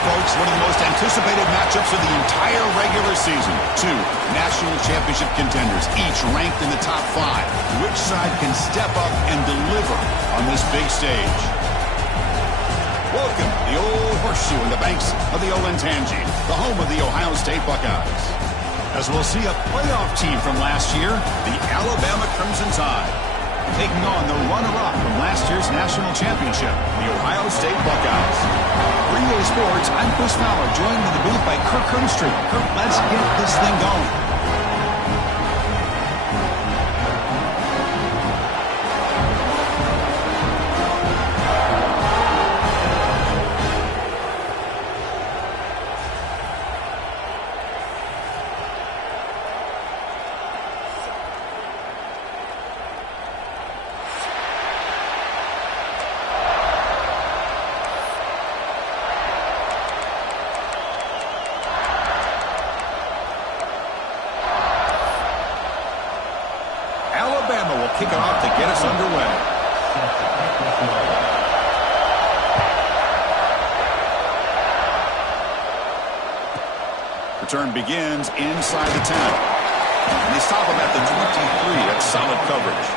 Folks, one of the most anticipated matchups of the entire regular season. Two national championship contenders, each ranked in the top 5. Which side can step up and deliver on this big stage? Welcome to the Old Horseshoe in the banks of the Olentangy, the home of the Ohio State Buckeyes. As we'll see a playoff team from last year, the Alabama Crimson Tide, taking on the runner-up from last year's national championship, the Ohio State Buckeyes. For EA Sports, I'm Chris Fowler, joined in the booth by Kirk Herbstreit. Kirk, let's get this thing going. Kick it off to get us underway. Return begins inside the 10. And they stop him at the 23. That's solid coverage.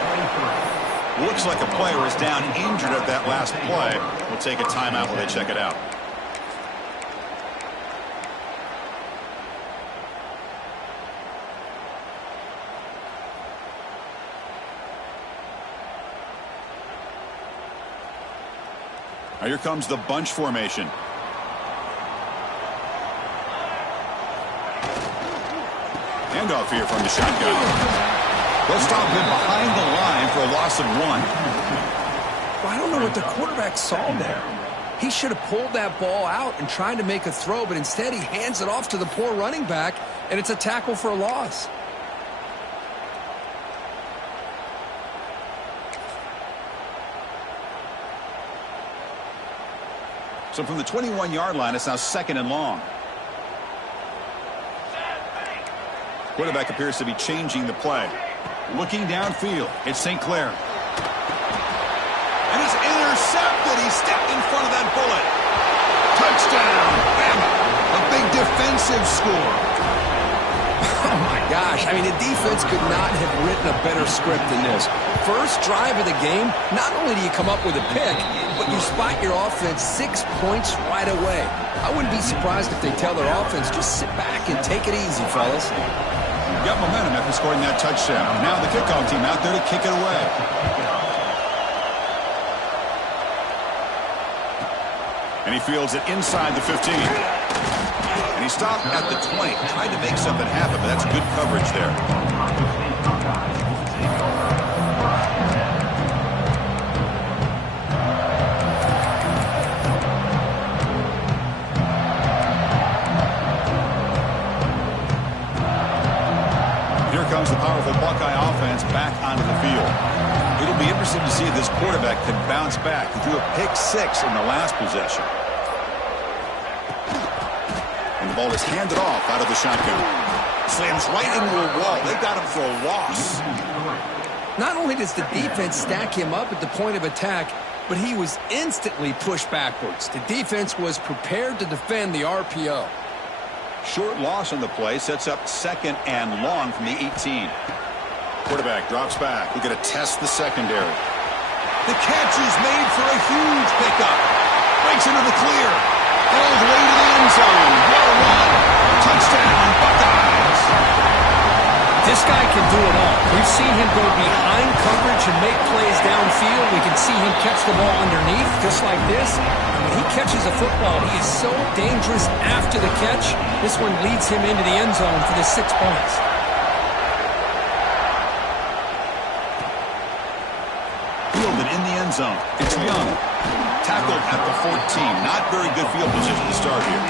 Looks like a player is down injured at that last play. We'll take a timeout while they check it out. Now here comes the bunch formation. Handoff here from the shotgun. They'll stop him behind the line for a loss of 1. Well, I don't know what the quarterback saw there. He should have pulled that ball out and tried to make a throw, but instead he hands it off to the poor running back, and it's a tackle for a loss. So from the 21-yard line, it's now 2nd and long. Quarterback appears to be changing the play. Looking downfield, it's St. Clair. And he's intercepted. He stepped in front of that bullet. Touchdown, Bama. A big defensive score. Oh, my gosh. I mean, the defense could not have written a better script than this. First drive of the game, not only do you come up with a pick, but you spot your offense 6 points right away. I wouldn't be surprised if they tell their offense, just sit back and take it easy, fellas. Got momentum after scoring that touchdown. Now the kickoff team out there to kick it away. And he fields it inside the 15. And he stopped at the 20. Tried to make something happen, but that's good coverage there. Here comes the powerful Buckeye offense back onto the field. It'll be interesting to see if this quarterback can bounce back. He threw a pick-6 in the last possession. And the ball is handed off out of the shotgun. Slams right into a wall. They got him for a loss. Not only does the defense stack him up at the point of attack, but he was instantly pushed backwards. The defense was prepared to defend the RPO. Short loss on the play sets up 2nd and long from the 18. Quarterback drops back. We're going to test the secondary. The catch is made for a in the clear. All the way to the end zone. What a run. Touchdown, Buckeyes. This guy can do it all. We've seen him go behind coverage and make plays downfield. We can see him catch the ball underneath, just like this. And when he catches a football, he is so dangerous after the catch. This one leads him into the end zone for the 6 points. Fielded in the end zone. It's Young. Tackled at the 14. Not very good field position to start here.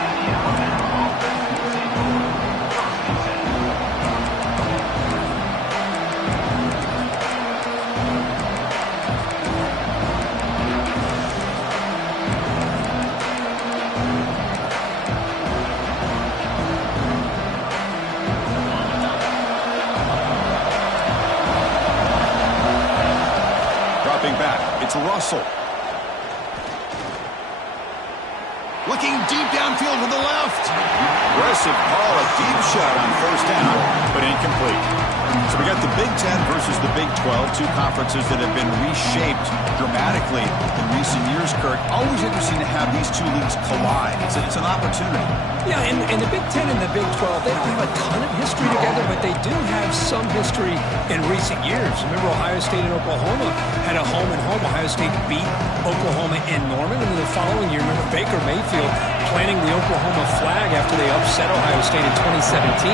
It's Russell. Looking deep downfield to the left. Aggressive call, a deep shot on first down, but incomplete. So we got the Big Ten versus the Big 12, two conferences that have been reshaped dramatically in recent years, Kurt. Always interesting to have these two leagues collide. It's an opportunity. Yeah, and the Big Ten and the Big 12, they don't have a ton of history together, but they do have some history in recent years. Remember, Ohio State and Oklahoma had a home-and-home. Ohio State beat Oklahoma in Norman, and then the following year, remember Baker Mayfield planting the Oklahoma flag after they upset Ohio State in 2017,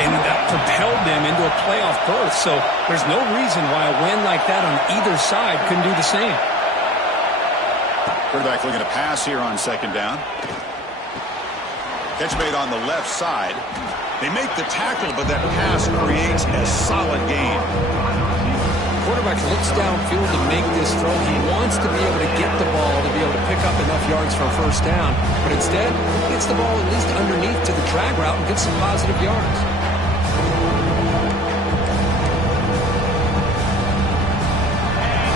and that propelled them into a playoff berth. So there's no reason why a win like that on either side couldn't do the same. Quarterback looking to pass here on second down. Catch made on the left side. They make the tackle, but that pass creates a solid gain. Quarterback looks downfield to make this throw. He wants to be able to get the ball to be able to pick up enough yards for a first down, but instead gets the ball at least underneath to the drag route and gets some positive yards.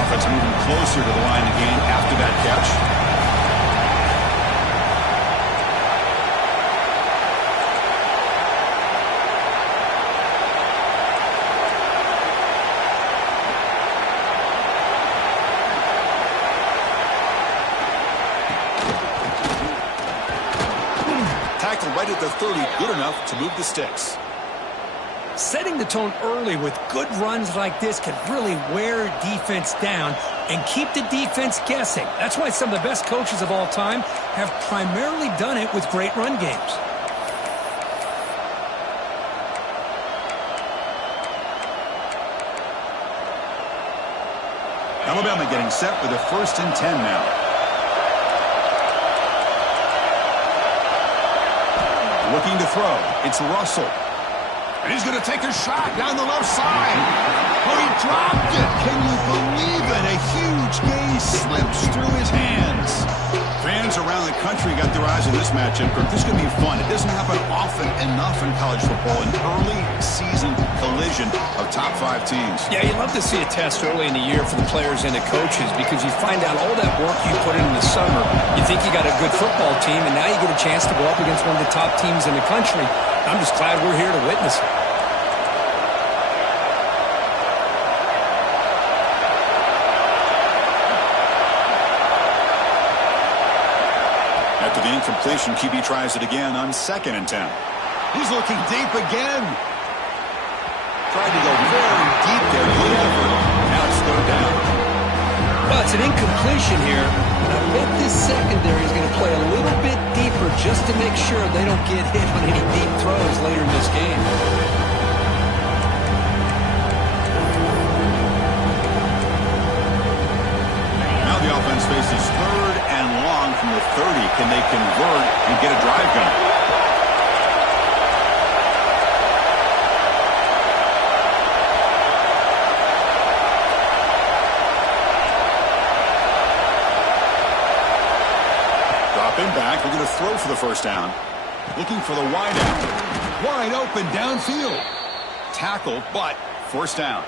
Offense moving closer to the line of game after that catch. Right at the 30, good enough to move the sticks. Setting the tone early with good runs like this can really wear defense down and keep the defense guessing. That's why some of the best coaches of all time have primarily done it with great run games. Alabama getting set with a 1st and 10 now. Looking to throw. It's Russell. And he's going to take a shot down the left side. Oh, he dropped it. Can you believe it? A huge gain slips through his hands. Fans around the country got their eyes on this matchup. This is going to be fun. It doesn't happen often enough in college football. An early season collision of top 5 teams. Yeah, you love to see a test early in the year for the players and the coaches because you find out all that work you put in the summer. You think you got a good football team, and now you get a chance to go up against one of the top teams in the country. I'm just glad we're here to witness it. After the incompletion, QB tries it again on 2nd and 10. He's looking deep again. Tried to go very deep there. Good effort. Now it's 3rd down. Well, it's an incompletion here, and I bet this secondary is going to play a little bit deeper just to make sure they don't get hit on any deep throws later in this game. Now the offense faces 3rd and long from the 30. Can they convert and get a drive going? Back, we're going to throw for the 1st down. Looking for the wide out. Wide open downfield. Tackled, but 1st down.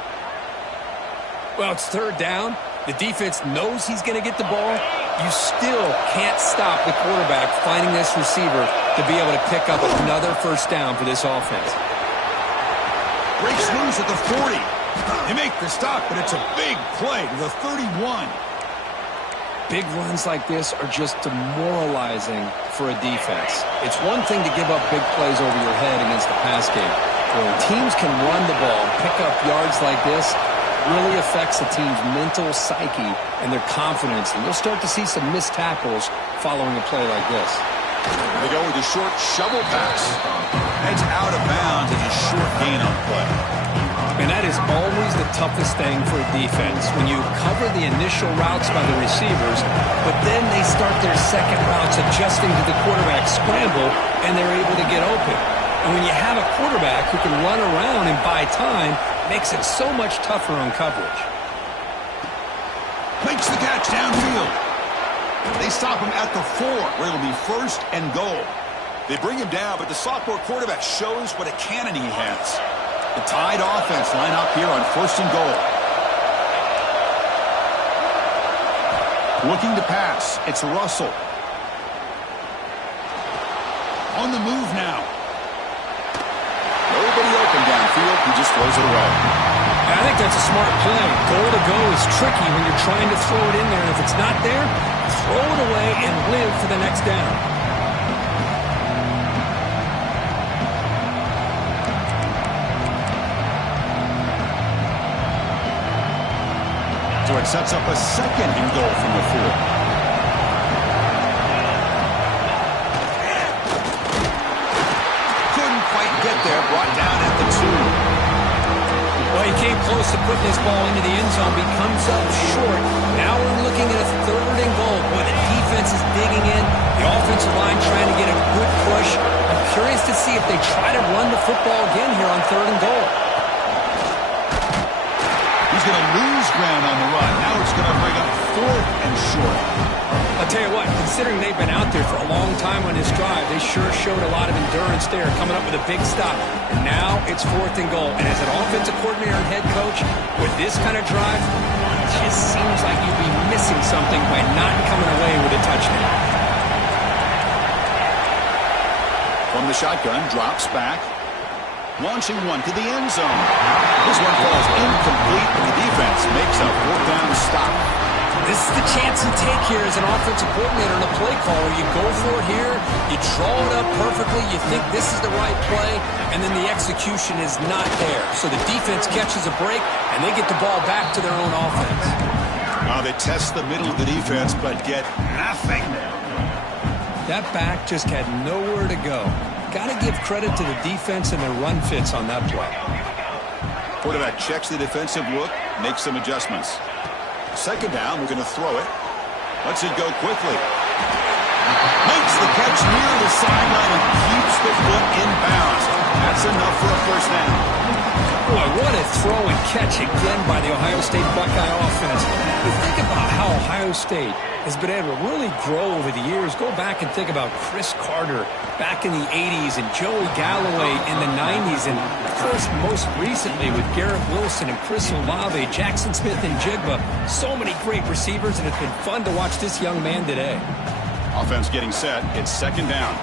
Well, it's 3rd down. The defense knows he's going to get the ball. You still can't stop the quarterback finding this receiver to be able to pick up another 1st down for this offense. Breaks loose at the 40. They make the stop, but it's a big play to the 31. Big runs like this are just demoralizing for a defense. It's one thing to give up big plays over your head against the pass game. When teams can run the ball, pick up yards like this, really affects the team's mental psyche and their confidence. And you'll start to see some missed tackles following a play like this. They go with a short shovel pass. Heads out of bounds. It's a short gain on play. And that is always the toughest thing for a defense, when you cover the initial routes by the receivers, but then they start their second routes adjusting to the quarterback scramble, and they're able to get open. And when you have a quarterback who can run around and buy time, it makes it so much tougher on coverage. Makes the catch downfield. They stop him at the 4, where it'll be 1st and goal. They bring him down, but the sophomore quarterback shows what a cannon he has. The Tide offense line up here on 1st and goal. Looking to pass. It's Russell. On the move now. Nobody open downfield. He just throws it away. I think that's a smart play. Goal to go is tricky when you're trying to throw it in there. If it's not there, throw it away and live for the next down. So it sets up a 2nd and goal from the 4. Couldn't quite get there. Brought down at the 2. Well, he came close to putting this ball into the end zone. He comes up short. Now we're looking at a 3rd and goal. Boy, the defense is digging in. The offensive line trying to get a good push. I'm curious to see if they try to run the football again here on 3rd and goal. He's going to lose ground on the run. Now it's going to bring up 4th and short. I'll tell you what, considering they've been out there for a long time on this drive, they sure showed a lot of endurance there, coming up with a big stop. And now it's 4th and goal. And as an offensive coordinator and head coach, with this kind of drive, it just seems like you'd be missing something by not coming away with a touchdown. From the shotgun, drops back. Launching one to the end zone. This one falls incomplete, and the defense makes a 4th down stop. This is the chance you take here as an offensive coordinator and a play caller. You go for it here, you draw it up perfectly, you think this is the right play, and then the execution is not there. So the defense catches a break, and they get the ball back to their own offense. They test the middle of the defense, but get nothing. That back just had nowhere to go. Got to give credit to the defense and their run fits on that play. Quarterback checks the defensive look, makes some adjustments. 2nd down, we're going to throw it. Lets it go quickly. Makes the catch near the sideline and keeps the foot in bounds. That's enough for a 1st down. Boy, what a throw and catch again by the Ohio State Buckeye offense. You think about how Ohio State has been able to really grow over the years. Go back and think about Chris Carter back in the 80s and Joey Galloway in the 90s. And, of course, most recently with Garrett Wilson and Chris Olave, Jackson Smith and Jigba. So many great receivers, and it's been fun to watch this young man today. Offense getting set. It's 2nd down.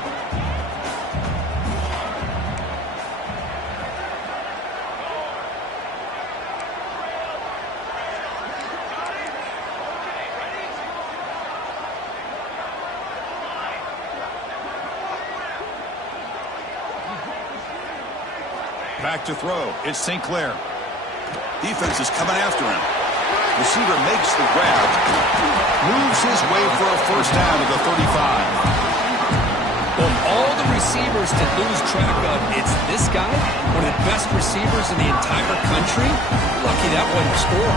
Back to throw. It's St. Clair. Defense is coming after him. Receiver makes the grab. Moves his way for a 1st down to the 35. Well, all the receivers to lose track of, it's this guy, one of the best receivers in the entire country. Lucky that wasn't a score.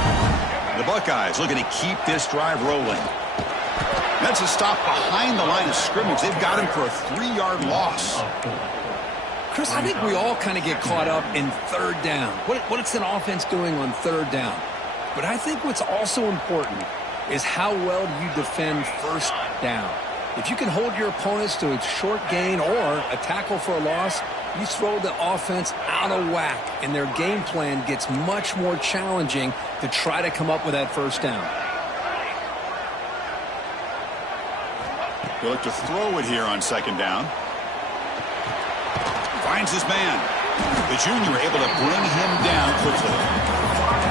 The Buckeyes looking to keep this drive rolling. That's a stop behind the line of scrimmage. They've got him for a 3-yard loss. Chris, I think we all kind of get caught up in 3rd down. What's an offense doing on 3rd down? But I think what's also important is how well you defend 1st down. If you can hold your opponents to a short gain or a tackle for a loss, you throw the offense out of whack, and their game plan gets much more challenging to try to come up with that 1st down. He'll look to throw it here on 2nd down. Finds his man. The junior able to bring him down quickly.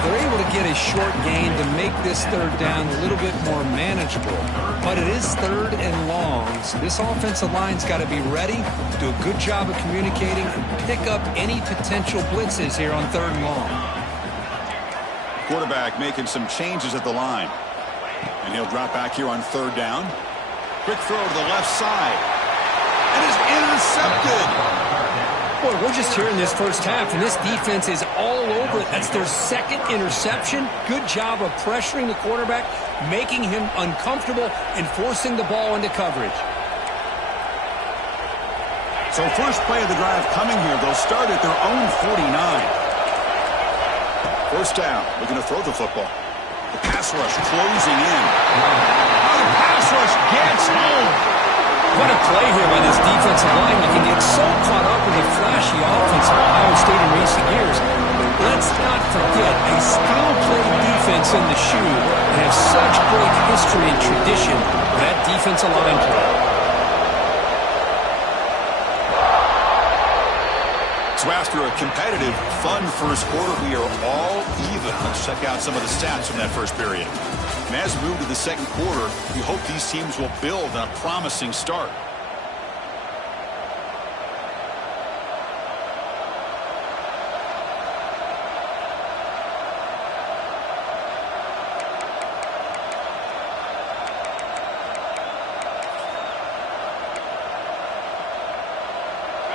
they're able to get a short gain to make this third down a little bit more manageable. But it is third and long, so this offensive line's got to be ready, do a good job of communicating, and pick up any potential blitzes here on third and long. Quarterback making some changes at the line. And he'll drop back here on third down. Quick throw to the left side. And is intercepted. Boy, we're just here in this first half, and this defense is all over it. That's their second interception. Good job of pressuring the quarterback, making him uncomfortable, and forcing the ball into coverage. So first play of the drive coming here. They'll start at their own 49. First down, looking to throw the football. The pass rush closing in. Now the pass rush gets home. What a play here by this defensive line. You can get so caught up in the flashy offense of Ohio State in recent years. Let's not forget a skill-played defense in the shoe and have such great history and tradition of that defensive line play. So after a competitive, fun first quarter, we are all even. Let's check out some of the stats from that first period. And as we move to the second quarter, we hope these teams will build on a promising start.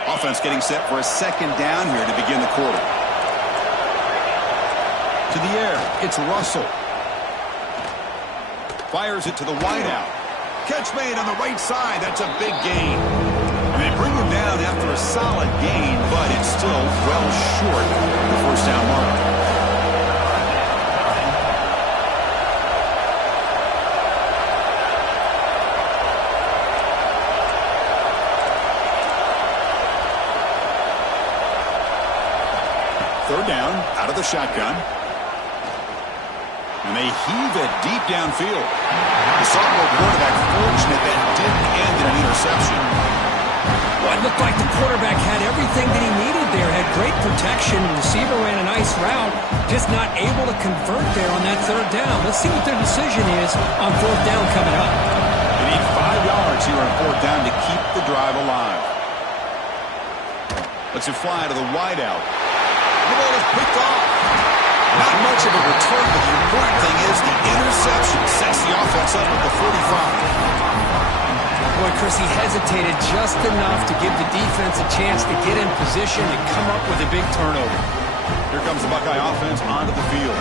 Offense getting set for a second down here to begin the quarter. To the air, it's Russell. Fires it to the wideout. Catch made on the right side. That's a big gain. And they bring him down after a solid gain, but it's still well short of the first down mark. Third down, out of the shotgun. And they heave it deep downfield. The sophomore quarterback fortunate that didn't end in an interception. Well, it looked like the quarterback had everything that he needed there. Had great protection. The receiver ran a nice route. Just not able to convert there on that third down. Let's see what their decision is on fourth down coming up. They need 5 yards here on fourth down to keep the drive alive. Lets it fly to the wideout. The ball is picked off. Not much of a return, but the important thing is the interception sets the offense up at the 45. Boy, Chris, he hesitated just enough to give the defense a chance to get in position and come up with a big turnover. Here comes the Buckeye offense onto the field.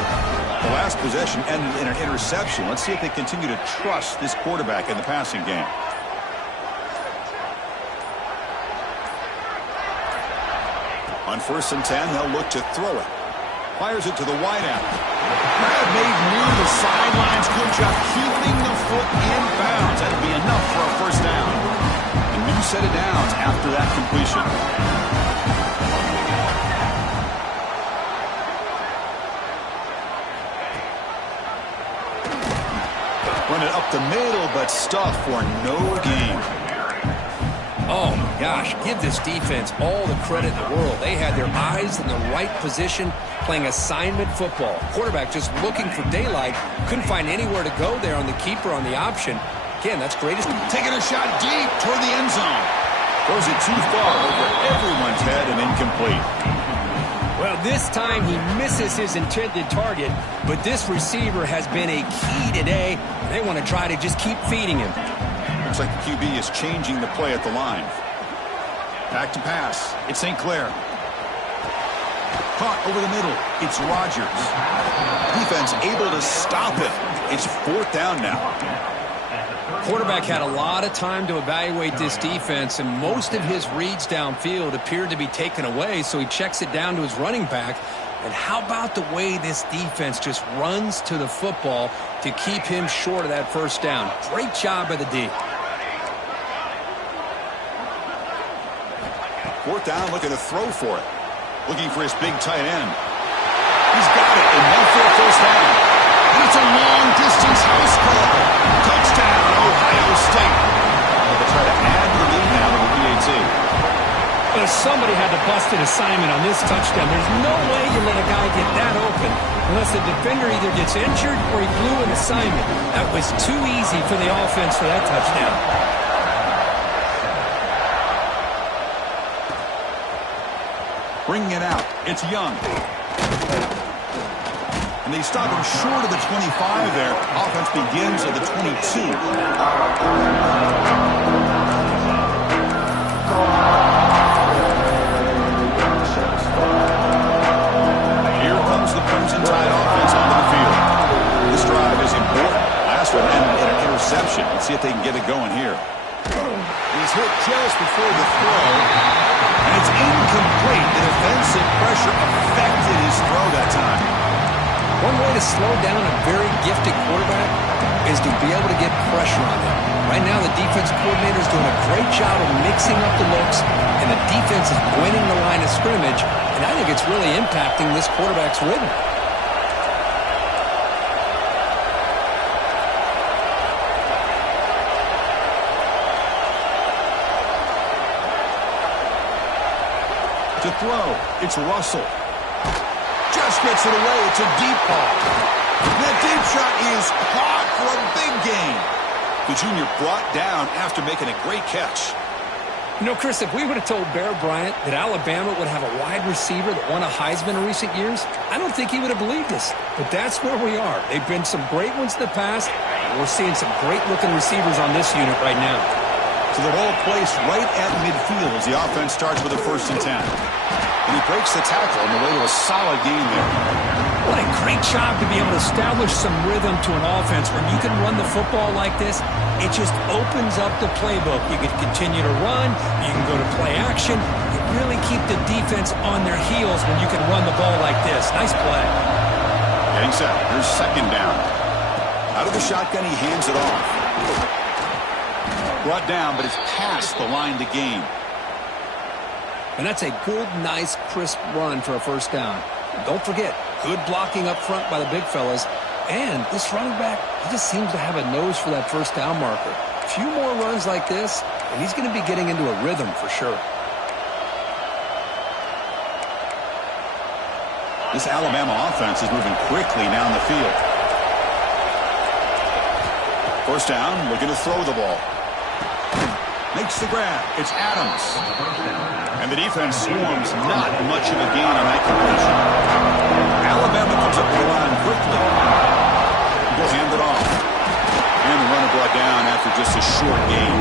The last possession ended in an interception. Let's see if they continue to trust this quarterback in the passing game. On 1st and 10, they'll look to throw it. Fires it to the wideout. Grab made near the sidelines. Good job keeping the foot in bounds. That'll be enough for a first down. A new set of downs after that completion. Run it up the middle, but stuffed for no gain. Oh, my gosh, give this defense all the credit in the world. They had their eyes in the right position, playing assignment football. Quarterback just looking for daylight. Couldn't find anywhere to go there on the keeper on the option. Again, that's great. Taking a shot deep toward the end zone. Throws it too far over everyone's head and incomplete. Well, this time he misses his intended target, but this receiver has been a key today. They want to try to just keep feeding him. Looks like the QB is changing the play at the line. Back to pass. It's St. Clair. Caught over the middle. It's Rodgers. Defense able to stop it. It's fourth down now. Quarterback had a lot of time to evaluate this defense, and most of his reads downfield appeared to be taken away, so he checks it down to his running back. And how about the way this defense just runs to the football to keep him short of that first down? Great job by the D. Fourth down, looking to throw for it. Looking for his big tight end. He's got it, enough for a first down. And it's a long-distance house call. Touchdown, Ohio State. They'll try to add the lead now to the PAT. But a somebody had to bust an assignment on this touchdown. There's no way you let a guy get that open unless the defender either gets injured or he blew an assignment. That was too easy for the offense for that touchdown. Bringing it out. It's Young. And they stop him short of the 25 there. Offense begins at the 22. Here comes the Crimson Tide offense onto the field. This drive is important. Last one ended in an interception. Let's see if they can get it going here. He's hit just before the throw. And it's incomplete. The defensive pressure affected his throw that time. One way to slow down a very gifted quarterback is to be able to get pressure on them. Right now, the defense coordinator is doing a great job of mixing up the looks, and the defense is winning the line of scrimmage, and I think it's really impacting this quarterback's rhythm. To throw, it's Russell. Just gets it away. It's a deep ball. That deep shot is caught for a big gain. The junior brought down after making a great catch. You know, Chris, if we would have told Bear Bryant that Alabama would have a wide receiver that won a Heisman in recent years, I don't think he would have believed us. But that's where we are. They've been some great ones in the past, and we're seeing some great-looking receivers on this unit right now. So the ball placed right at midfield as the offense starts with a 1st and 10. And he breaks the tackle on the way to a solid gain there. What a great job to be able to establish some rhythm to an offense. When you can run the football like this, it just opens up the playbook. You can continue to run. You can go to play action. You really keep the defense on their heels when you can run the ball like this. Nice play. Getting set. Here's 2nd down. Out of the shotgun, he hands it off. Brought down, but it's past the line to gain. And that's a good, nice, crisp run for a 1st down. Don't forget, good blocking up front by the big fellas. And this running back, he just seems to have a nose for that 1st down marker. A few more runs like this, and he's going to be getting into a rhythm for sure. This Alabama offense is moving quickly down the field. 1st down, looking to throw the ball. Makes the grab. It's Adams. And the defense swarms not much of a gain on that completion. Alabama comes up with the line quickly. Will hand it off. And the runner brought down after just a short gain.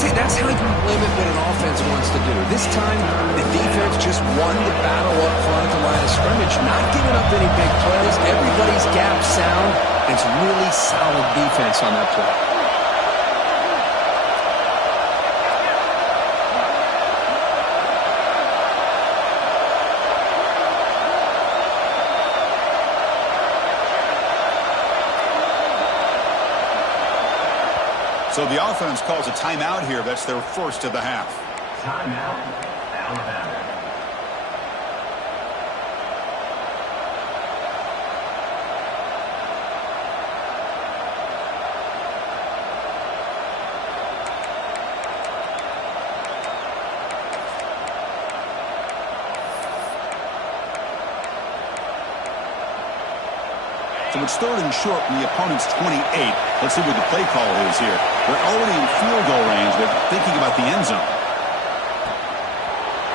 See, that's how you limit what an offense wants to do. This time, the defense just won the battle up front at the line of scrimmage, not giving up any big plays. Everybody's gap sound. It's really solid defense on that play. So the offense calls a timeout here. That's their 1st of the half. Timeout, Alabama. So it's 3rd and short from the opponent's 28. Let's see what the play call is here. They're already in field goal range, but thinking about the end zone.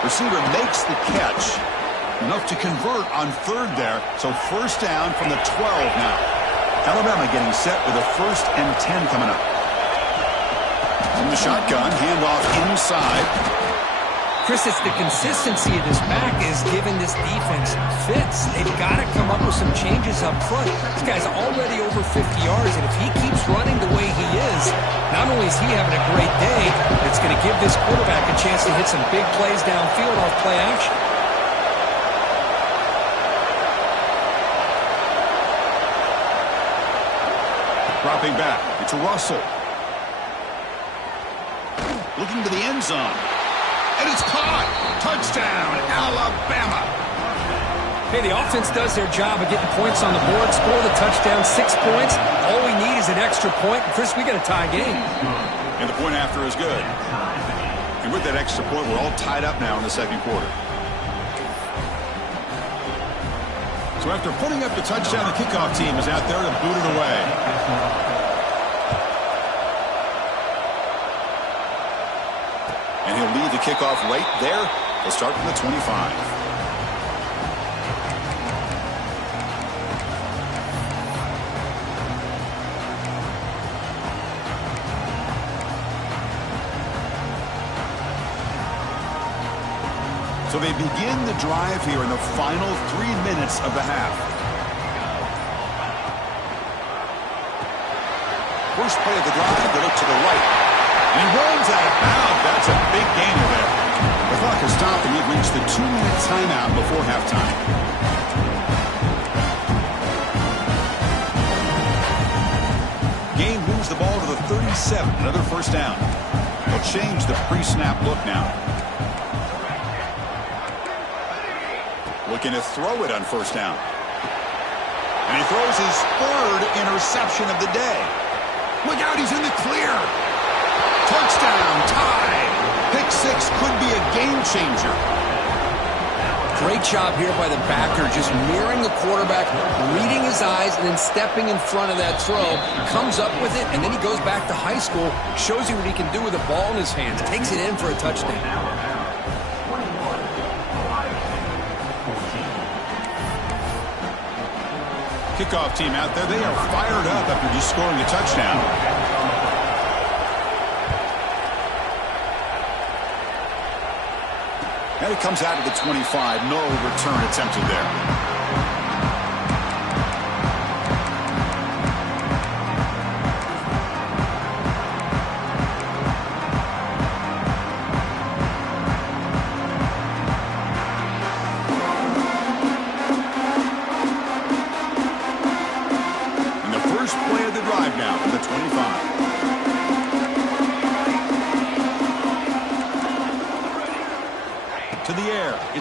Receiver makes the catch. Enough to convert on 3rd there. So 1st down from the 12 now. Alabama getting set with a 1st and 10 coming up. From the shotgun, handoff inside. Chris, it's the consistency of this back is giving this defense fits. They've got to come up with some changes up front. This guy's already over 50 yards, and if he keeps running the way he is, not only is he having a great day, but it's going to give this quarterback a chance to hit some big plays downfield off play action. Dropping back. It's Russell. Looking to the end zone. And it's caught. Touchdown, Alabama. Hey, the offense does their job of getting points on the board, score the touchdown, 6 points. All we need is an extra point. Chris, we got a tie game. And the point after is good. And with that extra point, we're all tied up now in the second quarter. So after putting up the touchdown, the kickoff team is out there to boot it away. And he'll lead the kickoff right there. He'll start from the 25. So they begin the drive here in the final 3 minutes of the half. First play of the drive, they look to the right. And he rolls out of bounds. That's a big gain there. The clock has stopped and we've reached the 2-minute timeout before halftime. Gain moves the ball to the 37. Another first down. They'll change the pre-snap look now. Looking to throw it on first down. And he throws his third interception of the day. Look out, he's in the clear. Touchdown, tied. Pick six could be a game changer. Great job here by the backer, just mirroring the quarterback, reading his eyes, and then stepping in front of that throw. Comes up with it, and then he goes back to high school, shows you what he can do with the ball in his hands, takes it in for a touchdown. Kickoff team out there, they are fired up after just scoring a touchdown. And it comes out of the 25. No return attempted there.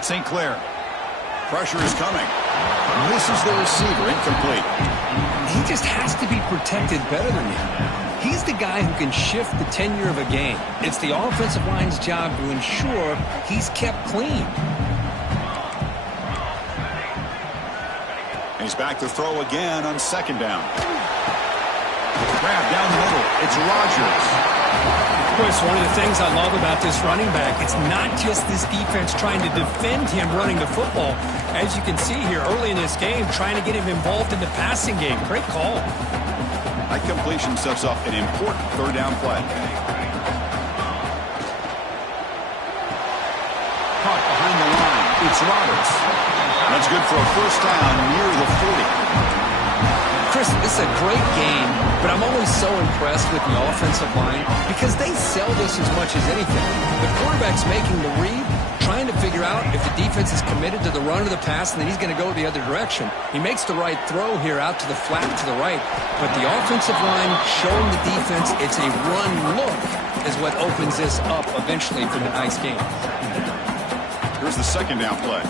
St. Clair. Pressure is coming. Misses the receiver. Incomplete. He just has to be protected better than him. He's the guy who can shift the tenure of a game. It's the offensive line's job to ensure he's kept clean. He's back to throw again on second down. Grab down the middle. It's Rodgers. Chris, one of the things I love about this running back, it's not just this defense trying to defend him running the football. As you can see here early in this game, trying to get him involved in the passing game. Great call. That completion sets up an important third down play. Caught behind the line. It's Roberts. That's good for a first down near the 40. Chris, this is a great game, but I'm always so impressed with the offensive line because they sell this as much as anything. The quarterback's making the read, trying to figure out if the defense is committed to the run or the pass, and then he's going to go the other direction. He makes the right throw here out to the flat to the right, but the offensive line showing the defense it's a run look is what opens this up eventually for the nice game. Here's the second down play.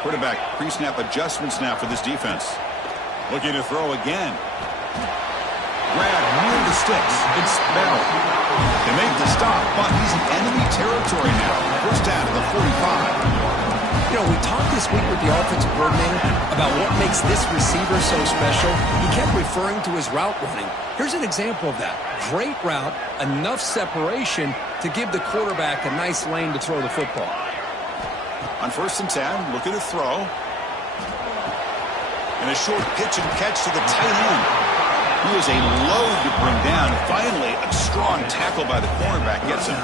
Quarterback pre-snap adjustments now for this defense. Looking to throw again. Grab near the sticks. It's Bell. They make the stop, but he's in enemy territory now. First down to the 45. You know, we talked this week with the offensive coordinator about what makes this receiver so special. He kept referring to his route running. Here's an example of that. Great route, enough separation to give the quarterback a nice lane to throw the football. On first and 10, looking to throw. And a short pitch and catch to the tight end. He is a load to bring down. Finally, a strong tackle by the cornerback gets him.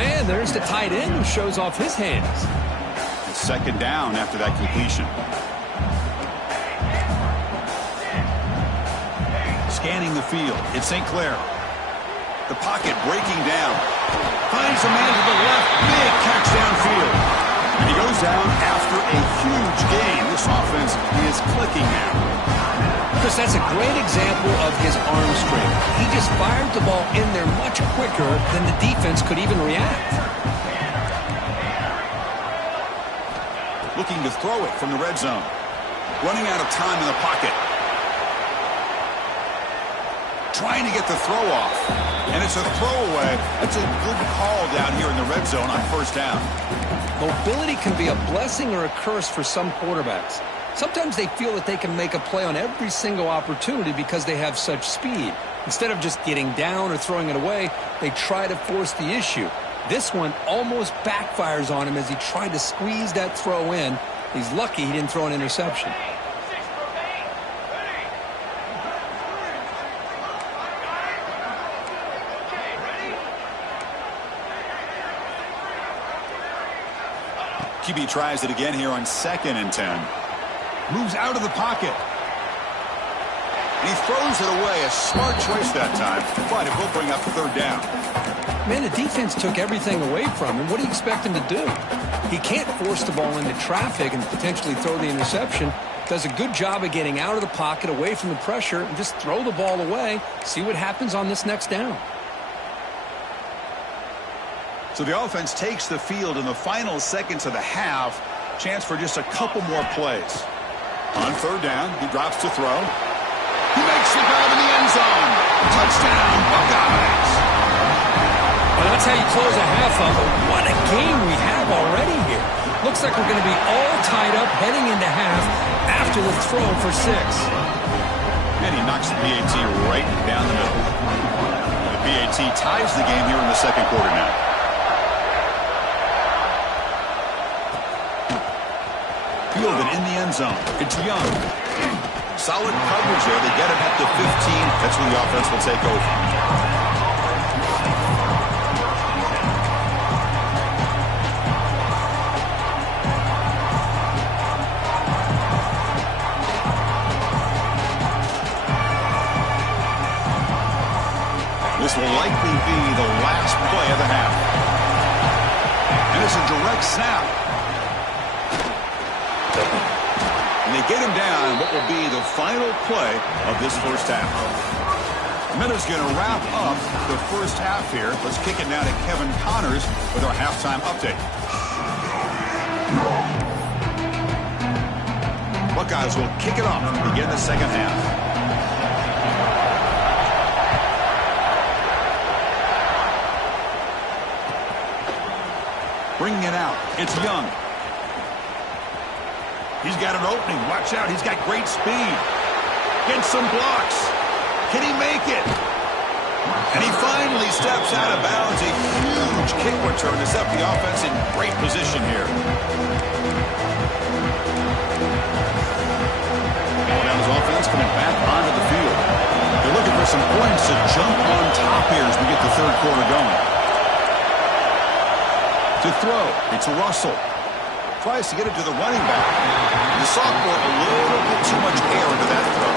And there's the tight end who shows off his hands. It's second down after that completion. Scanning the field. It's St. Clair. The pocket breaking down. Finds a man to the left. Big catch downfield. And he goes down after a huge gain. This offense is clicking now. Chris, that's a great example of his arm strength. He just fired the ball in there much quicker than the defense could even react. Looking to throw it from the red zone. Running out of time in the pocket. trying to get the throw off. And it's a throwaway. That's a good call down here in the red zone on first down. Mobility can be a blessing or a curse for some quarterbacks. Sometimes they feel that they can make a play on every single opportunity because they have such speed. Instead of just getting down or throwing it away, they try to force the issue. This one almost backfires on him as he tried to squeeze that throw in. He's lucky he didn't throw an interception. QB tries it again here on 2nd and 10. Moves out of the pocket. And he throws it away. A smart choice that time, but it will bring up 3rd down. Man, the defense took everything away from him. What do you expect him to do? He can't force the ball into traffic and potentially throw the interception. Does a good job of getting out of the pocket, away from the pressure, and just throw the ball away. See what happens on this next down. So the offense takes the field in the final seconds of the half. Chance for just a couple more plays. On 3rd down, he drops to throw. He makes the grab in the end zone. Touchdown, Buckeyes. Well, that's how you close a half of it. What a game we have already here. Looks like we're going to be all tied up heading into half after the throw for 6. And he knocks the PAT right down the middle. The PAT ties the game here in the 2nd quarter now. Fielded in the end zone. It's Young. Solid coverage there. They get it at the 15. That's when the offense will take over. This will likely be the last play of the half. And it's a direct snap. And they get him down what will be the final play of this first half. Minutes going to wrap up the first half here. Let's kick it now to Kevin Connors with our halftime update. Buckeyes will kick it off to begin the second half. Bringing it out. It's Young. He's got an opening. Watch out. He's got great speed. Gets some blocks. Can he make it? And he finally steps out of bounds. A huge kick return to set the offense in great position here. Alabama's offense coming back onto the field. They're looking for some points to jump on top here as we get the 3rd quarter going. To throw, it's Russell. Tries to get it to the running back. The sophomore, a little bit too much air into that throw.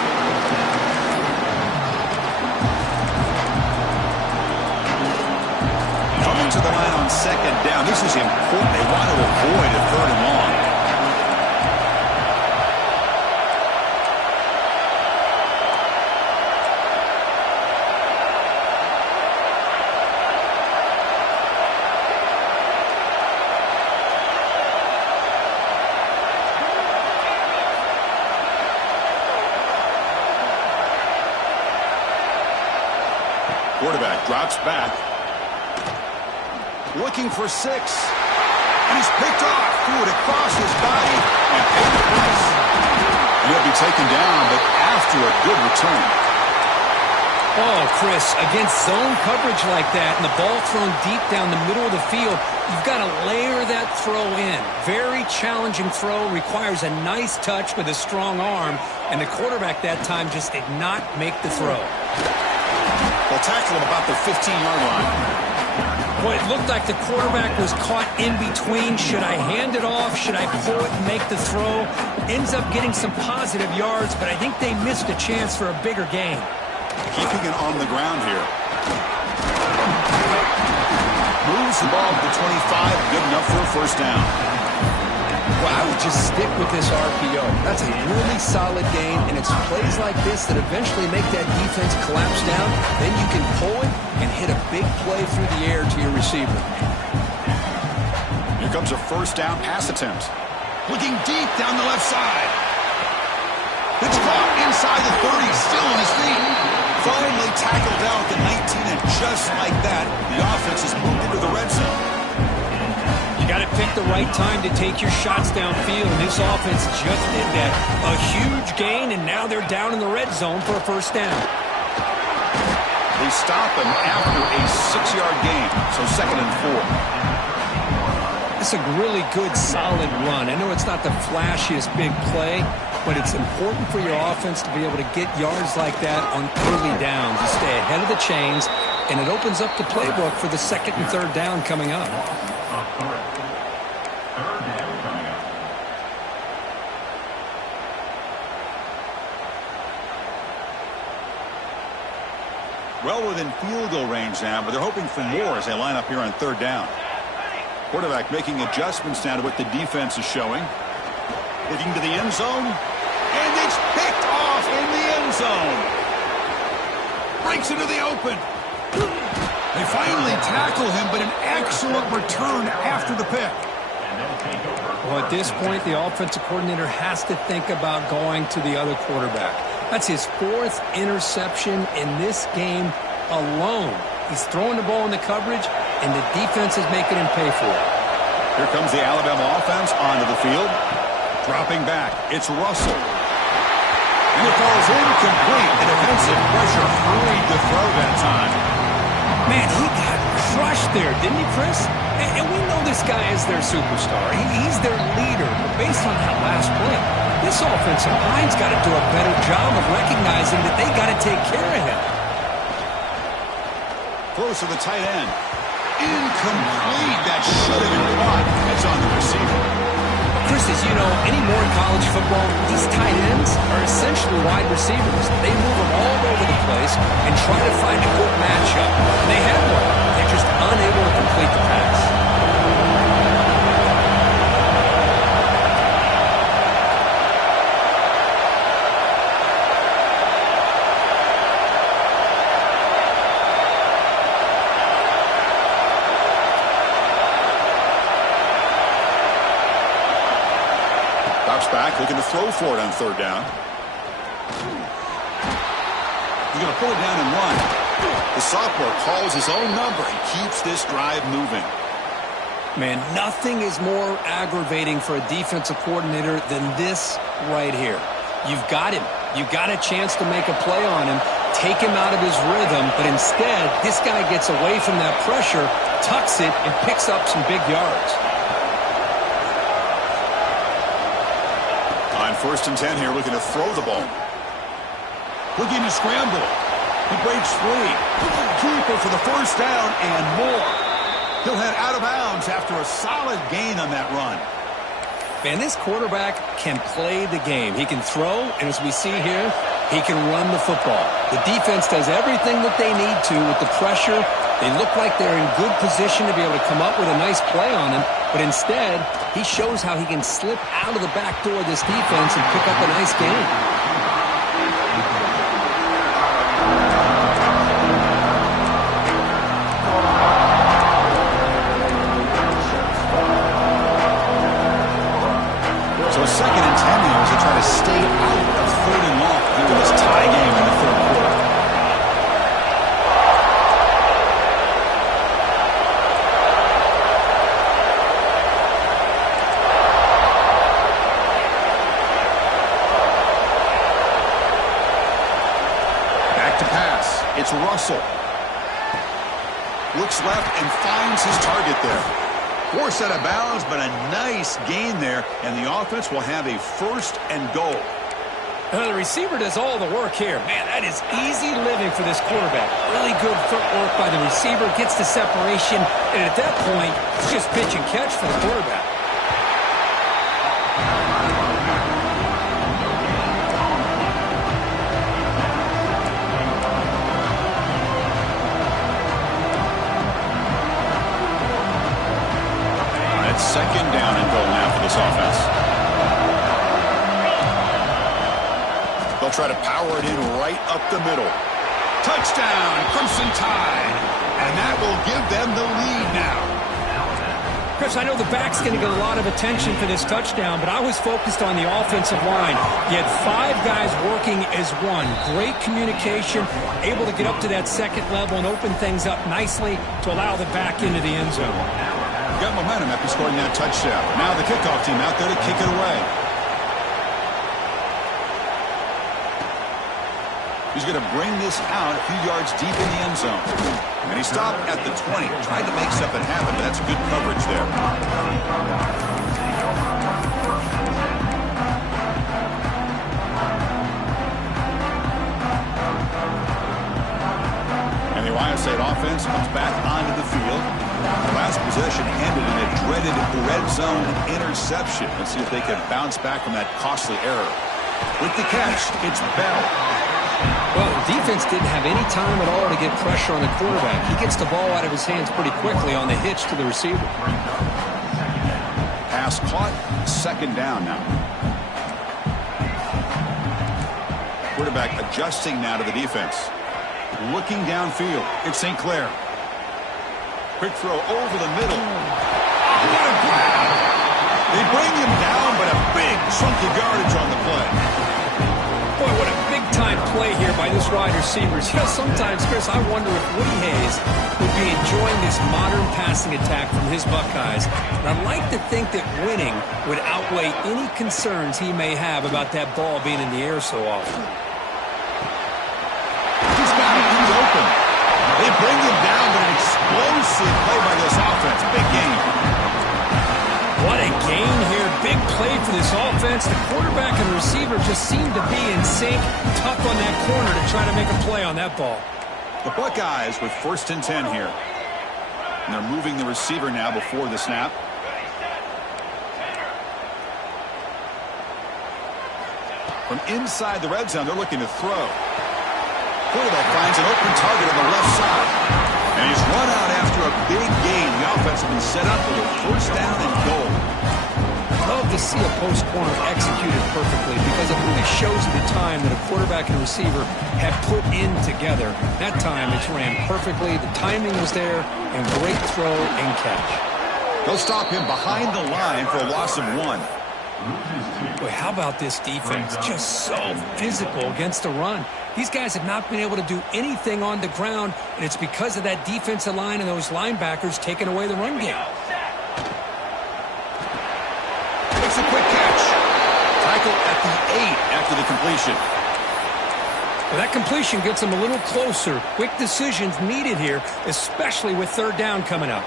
Coming to the line on 2nd down. This is important. They want to avoid a 3rd and long. Quarterback drops back. Looking for 6. And he's picked off. Threw it across his body and paid the price. He'll be taken down, but after a good return. Oh, Chris, against zone coverage like that and the ball thrown deep down the middle of the field, you've got to layer that throw in. Very challenging throw, requires a nice touch with a strong arm, and the quarterback that time just did not make the throw. They'll tackle him about the 15-yard line. Boy, it looked like the quarterback was caught in between. Should I hand it off? Should I pull it and make the throw? Ends up getting some positive yards, but I think they missed a chance for a bigger gain. Keeping it on the ground here. Moves the ball to the 25. Good enough for a first down. Well, I would just stick with this RPO. That's a really solid gain, and it's plays like this that eventually make that defense collapse down. Then you can pull it and hit a big play through the air to your receiver. Here comes a first down pass attempt. Looking deep down the left side. It's caught inside the 30, still on his feet. Finally They tackle down at the 19, and just like that, the offense has moved into the red zone. You got to pick the right time to take your shots downfield, and this offense just did that. A huge gain, and now they're down in the red zone for a first down. They stop him after a 6-yard gain, so 2nd and 4. It's a really good, solid run. I know it's not the flashiest big play, but it's important for your offense to be able to get yards like that on early downs. You stay ahead of the chains, and it opens up the playbook for the 2nd and 3rd down coming up. Well within field goal range now, but they're hoping for more as they line up here on 3rd down. Quarterback making adjustments now to what the defense is showing. Looking to the end zone. And it's picked off in the end zone. Breaks into the open. They finally tackle him, but an excellent return after the pick. Well, at this point, the offensive coordinator has to think about going to the other quarterback. That's his 4th interception in this game alone. He's throwing the ball in the coverage, and the defense is making him pay for it. Here comes the Alabama offense onto the field. Dropping back, it's Russell. And it falls incomplete. The defensive pressure hurried to throw that time. Man, he got crushed there, didn't he, Chris? And we know this guy is their superstar. He's their leader. But based on that last play, this offensive line's got to do a better job of recognizing that they got to take care of him. Close to the tight end. Incomplete. That should have been caught. It's on the receiver. Chris, as you know, anymore in college football, these tight ends are essentially wide receivers. They move them all over the place and try to find a good matchup. And they have one. They're just unable to complete the pass. Back, looking to throw for it on 3rd down. He's going to pull it down and run. The sophomore calls his own number and keeps this drive moving. Man, nothing is more aggravating for a defensive coordinator than this right here. You've got him. You've got a chance to make a play on him, take him out of his rhythm, but instead, this guy gets away from that pressure, tucks it, and picks up some big yards. On 1st and 10 here, looking to throw the ball. Looking to scramble. He breaks free. Keeper for the first down and more. He'll head out of bounds after a solid gain on that run. Man, this quarterback can play the game. He can throw, and as we see here, he can run the football. The defense does everything that they need to with the pressure. They look like they're in good position to be able to come up with a nice play on him, but instead, he shows how he can slip out of the back door of this defense and pick up a nice gain. So 2nd and 10 now as they try to stay out of 3rd and long here in this tie game in the 3rd quarter. Back to pass. It's Russell. Looks left and finds his target there. Forced out of bounds, but a nice gain there, and the offense will have a 1st and goal. The receiver does all the work here. Man, that is easy living for this quarterback. Really good footwork by the receiver, gets the separation, and at that point, it's just pitch and catch for the quarterback. It's 2nd down and goal now for this offense. They'll try to power it in right up the middle. Touchdown, Crimson Tide. And that will give them the lead now. Chris, I know the back's going to get a lot of attention for this touchdown, but I was focused on the offensive line. You had 5 guys working as one. Great communication, able to get up to that second level and open things up nicely to allow the back into the end zone. Got momentum after scoring that touchdown. Now the kickoff team out there to kick it away. He's going to bring this out a few yards deep in the end zone. And he stopped at the 20. Tried to make something happen, but that's good coverage there. And the Ohio State offense comes back onto the field. The last possession ended in a dreaded red zone interception. Let's see if they can bounce back from that costly error. With the catch, it's Bell. Well, the defense didn't have any time at all to get pressure on the quarterback. He gets the ball out of his hands pretty quickly on the hitch to the receiver. Pass caught, second down now. Quarterback adjusting now to the defense. Looking downfield, it's St. Clair. Quick throw over the middle. Oh, what a grab! They bring him down, but a big chunk of yardage on the play. Boy, what a big-time play here by this wide receiver. You know, sometimes, Chris, I wonder if Woody Hayes would be enjoying this modern passing attack from his Buckeyes. And I'd like to think that winning would outweigh any concerns he may have about that ball being in the air so often. He's got it. He's open. They bring him down, but an explosive play by this offense. Big game. What a gain here. Big play for this offense. The quarterback and receiver just seem to be in sync. Tough on that corner to try to make a play on that ball. The Buckeyes with 1st and 10 here. And they're moving the receiver now before the snap. From inside the red zone, they're looking to throw. Quarterback finds an open target on the left side. And he's run out after a big gain. The offense has been set up for a 1st down and goal. Love to see a post corner executed perfectly because it really shows you the time that a quarterback and receiver have put in together. That time it's ran perfectly. The timing was there, and great throw and catch. They'll stop him behind the line for a loss of 1. Boy, how about this defense? Just so physical against the run. These guys have not been able to do anything on the ground, and it's because of that defensive line and those linebackers taking away the run game. It's a quick catch. Tackle at the 8 after the completion. Well, that completion gets them a little closer. Quick decisions needed here, especially with 3rd down coming up.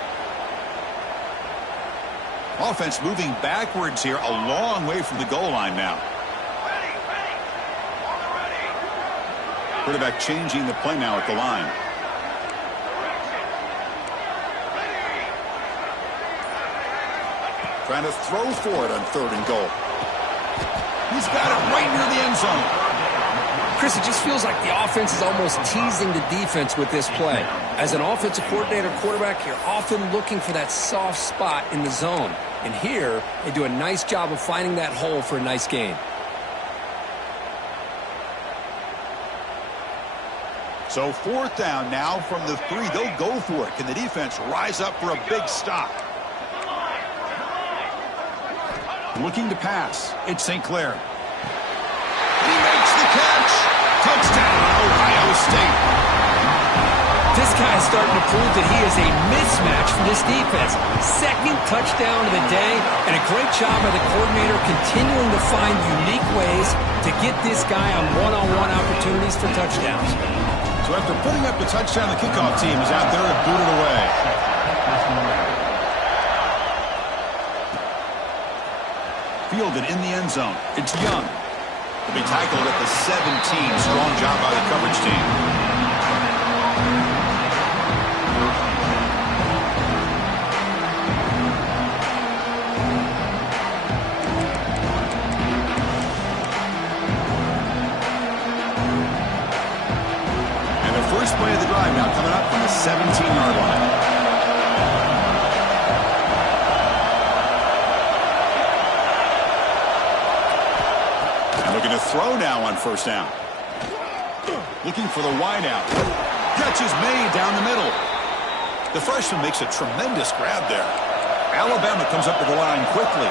Offense moving backwards here, a long way from the goal line now. Quarterback changing the play now at the line. Trying to throw for it on 3rd and goal. He's got it right near the end zone. Chris, it just feels like the offense is almost teasing the defense with this play. As an offensive coordinator quarterback, you're often looking for that soft spot in the zone. And here, they do a nice job of finding that hole for a nice gain. So 4th down now from the 3. They'll go for it. Can the defense rise up for a big stop? Looking to pass. It's St. Clair. He makes the catch. Touchdown, Ohio State. This guy is starting to prove that he is a mismatch for this defense. 2nd touchdown of the day, and a great job by the coordinator continuing to find unique ways to get this guy on one-on-one opportunities for touchdowns. So after putting up the touchdown, the kickoff team is out there to boot it away. Fielded in the end zone. It's Young. He'll be tackled at the 17. Strong job by the coverage team. First play of the drive now coming up from the 17-yard line. And looking to throw now on 1st down. Looking for the wideout. Catch is made down the middle. The freshman makes a tremendous grab there. Alabama comes up to the line quickly.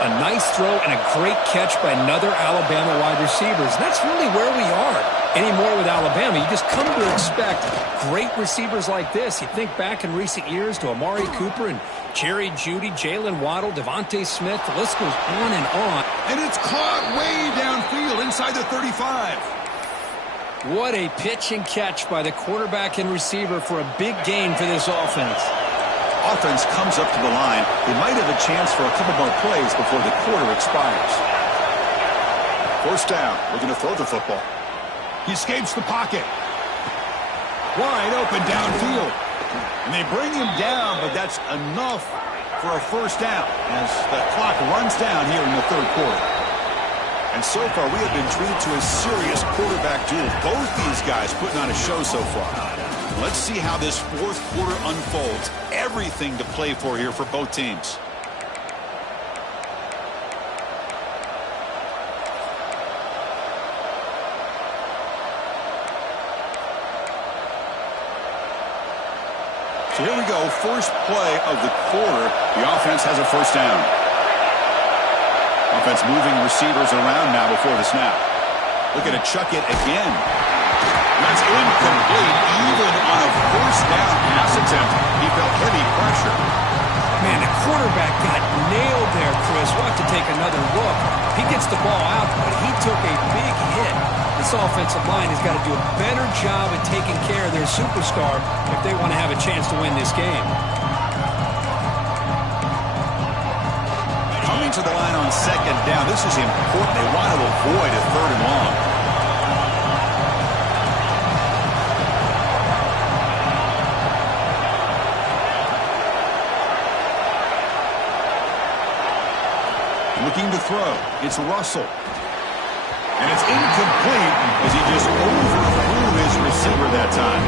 A nice throw and a great catch by another Alabama wide receivers. That's really where we are anymore with Alabama. You just come to expect great receivers like this. You think back in recent years to Amari Cooper and Jerry Jeudy, Jalen Waddle, Devontae Smith. The list goes on and on. And it's caught way downfield inside the 35. What a pitch and catch by the quarterback and receiver for a big gain for this offense. Offense comes up to the line. They might have a chance for a couple more plays before the quarter expires. First down. Looking to throw the football. He escapes the pocket. Wide open downfield. And they bring him down, but that's enough for a first down as the clock runs down here in the third quarter. And so far, we have been treated to a serious quarterback duel. Both these guys putting on a show so far. Let's see how this fourth quarter unfolds. Everything to play for here for both teams. So here we go. First play of the quarter. The offense has a first down. Offense moving receivers around now before the snap. Looking to chuck it again. That's incomplete. Even on a first down pass attempt, he felt heavy pressure. Man, the quarterback got nailed there, Chris. We'll have to take another look. He gets the ball out, but he took a big hit. This offensive line has got to do a better job at taking care of their superstar if they want to have a chance to win this game. Coming to the line on second down, this is important. They want to avoid a third and long. Looking to throw. It's Russell. And it's incomplete as he just overthrew his receiver that time.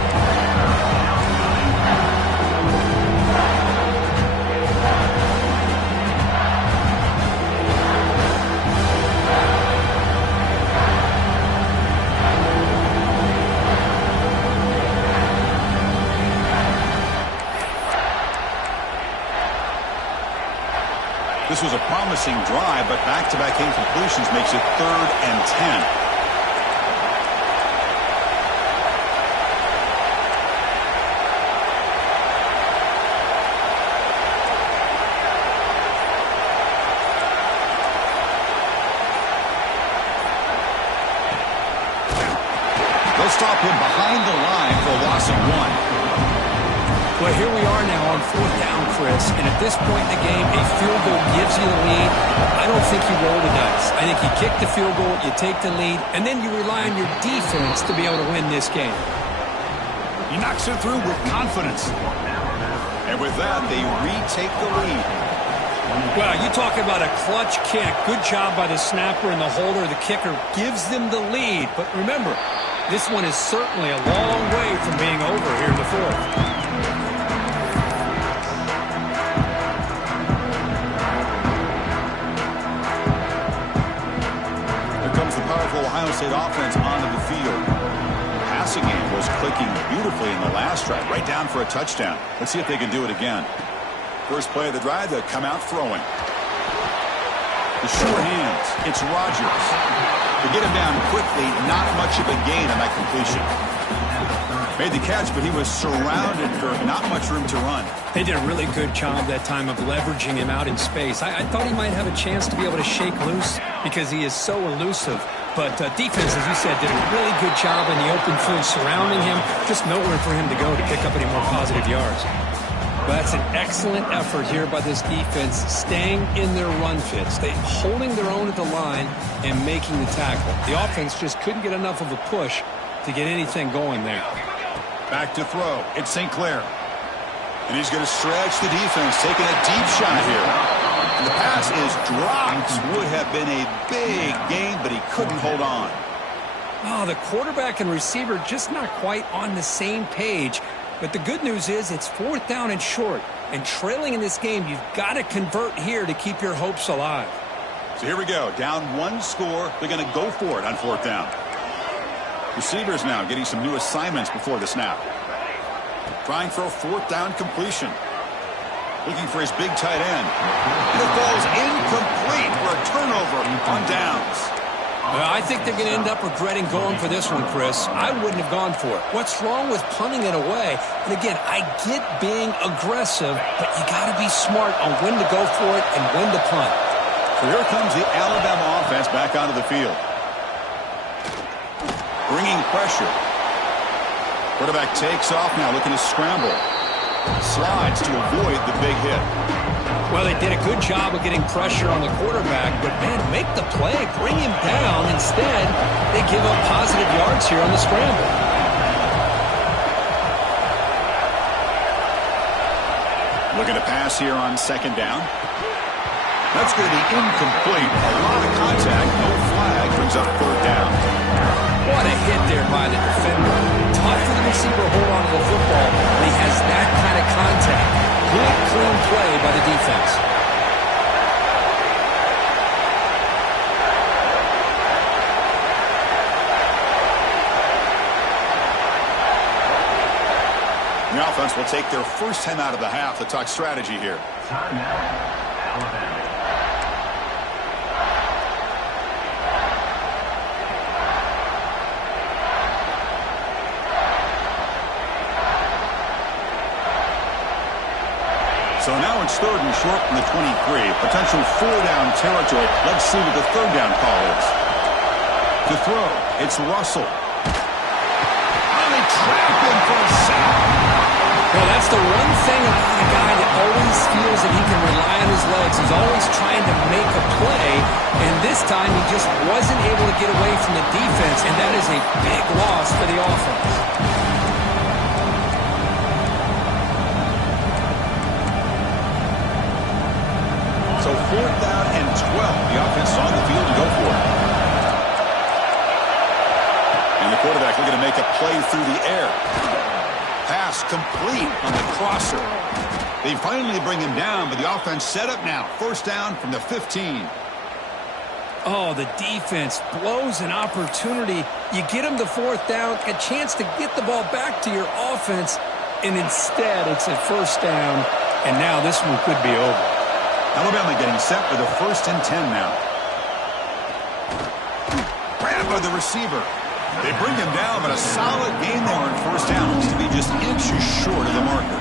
This was a promising drive, but back-to-back incompletions makes it 3rd and 10. They'll stop him behind the line for a loss of 1. Well, here we are now on 4th down, Chris, and at this point in the game, a field goal gives you the lead. I don't think you roll the dice. I think you kick the field goal, you take the lead, and then you rely on your defense to be able to win this game. He knocks it through with confidence. And with that, they retake the lead. Well, you talk about a clutch kick. Good job by the snapper and the holder. The kicker gives them the lead. But remember, this one is certainly a long way from being over here in the fourth. Ohio State offense onto the field. The passing game was clicking beautifully in the last drive, right down for a touchdown. Let's see if they can do it again. First play of the drive, they'll come out throwing. The short hands, it's Rodgers. To get him down quickly, not much of a gain on that completion. Made the catch, but he was surrounded for not much room to run. They did a really good job that time of leveraging him out in space. I thought he might have a chance to be able to shake loose because he is so elusive. But defense, as you said, did a really good job in the open field surrounding him. Just nowhere for him to go to pick up any more positive yards. But that's an excellent effort here by this defense, staying in their run fits. They holding their own at the line and making the tackle. The offense just couldn't get enough of a push to get anything going there. Back to throw. It's St. Clair. And he's going to stretch the defense, taking a deep shot here. And the pass is dropped. Would have been a big gain, but he couldn't hold on. Oh, the quarterback and receiver just not quite on the same page. But the good news is it's 4th down and short. And trailing in this game, you've got to convert here to keep your hopes alive. So here we go. Down 1 score. They're going to go for it on 4th down. Receivers now getting some new assignments before the snap. Trying for a 4th down completion. Looking for his big tight end. And it falls incomplete for a turnover on downs. Well, I think they're going to end up regretting going for this one, Chris. I wouldn't have gone for it. What's wrong with punting it away? And again, I get being aggressive, but you got to be smart on when to go for it and when to punt. So here comes the Alabama offense back onto the field. Bringing pressure. Quarterback takes off now, looking to scramble. Slides to avoid the big hit. Well, they did a good job of getting pressure on the quarterback, but, man, make the play, bring him down. Instead, they give up positive yards here on the scramble. Looking to pass here on second down. That's going to be incomplete. A lot of contact, no flag, brings up third down. What a hit there by the defender. Tough for the receiver to hold on to the football, but he has that kind of contact. Good, clean play by the defense. The offense will take their first time out of the half to talk strategy here. Timeout, Alabama. So now it's third and short from the 23. Potential four-down territory. Let's see what the third down call is. To throw, it's Russell. Oh, they trap him for a sack. Well, that's the one thing about a guy that always feels that he can rely on his legs. He's always trying to make a play, and this time he just wasn't able to get away from the defense, and that is a big loss for the offense. So fourth down and 12. The offense is on the field to go for it. And the quarterback looking to make a play through the air. Pass complete on the crosser. They finally bring him down, but the offense set up now. First down from the 15. Oh, the defense blows an opportunity. You get them to fourth down, a chance to get the ball back to your offense, and instead it's a first down, and now this one could be over. Alabama getting set for the first and 10 now. Grabbed by the receiver. They bring him down, but a solid gain there on first downs to be just inches short of the marker.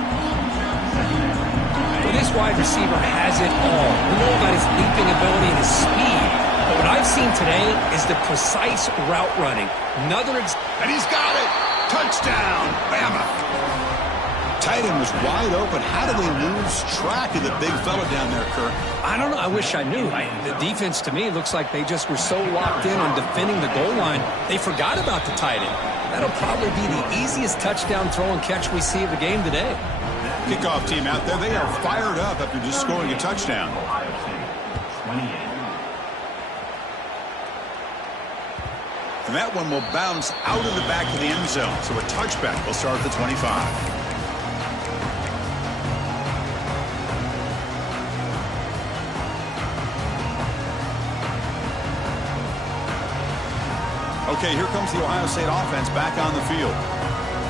Well, this wide receiver has it all. We know about his leaping ability and his speed, but what I've seen today is the precise route running. And he's got it! Touchdown, Bama! Tight end was wide open. How did they lose track of the big fella down there, Kirk? I don't know. I wish I knew. The defense, to me, looks like they just were so locked in on defending the goal line, they forgot about the tight end. That'll probably be the easiest touchdown throw and catch we see of the game today. Kickoff team out there. They are fired up after just scoring a touchdown. Ohio State, 28. And that one will bounce out of the back of the end zone. So a touchback will start at the 25. Okay, here comes the Ohio State offense back on the field.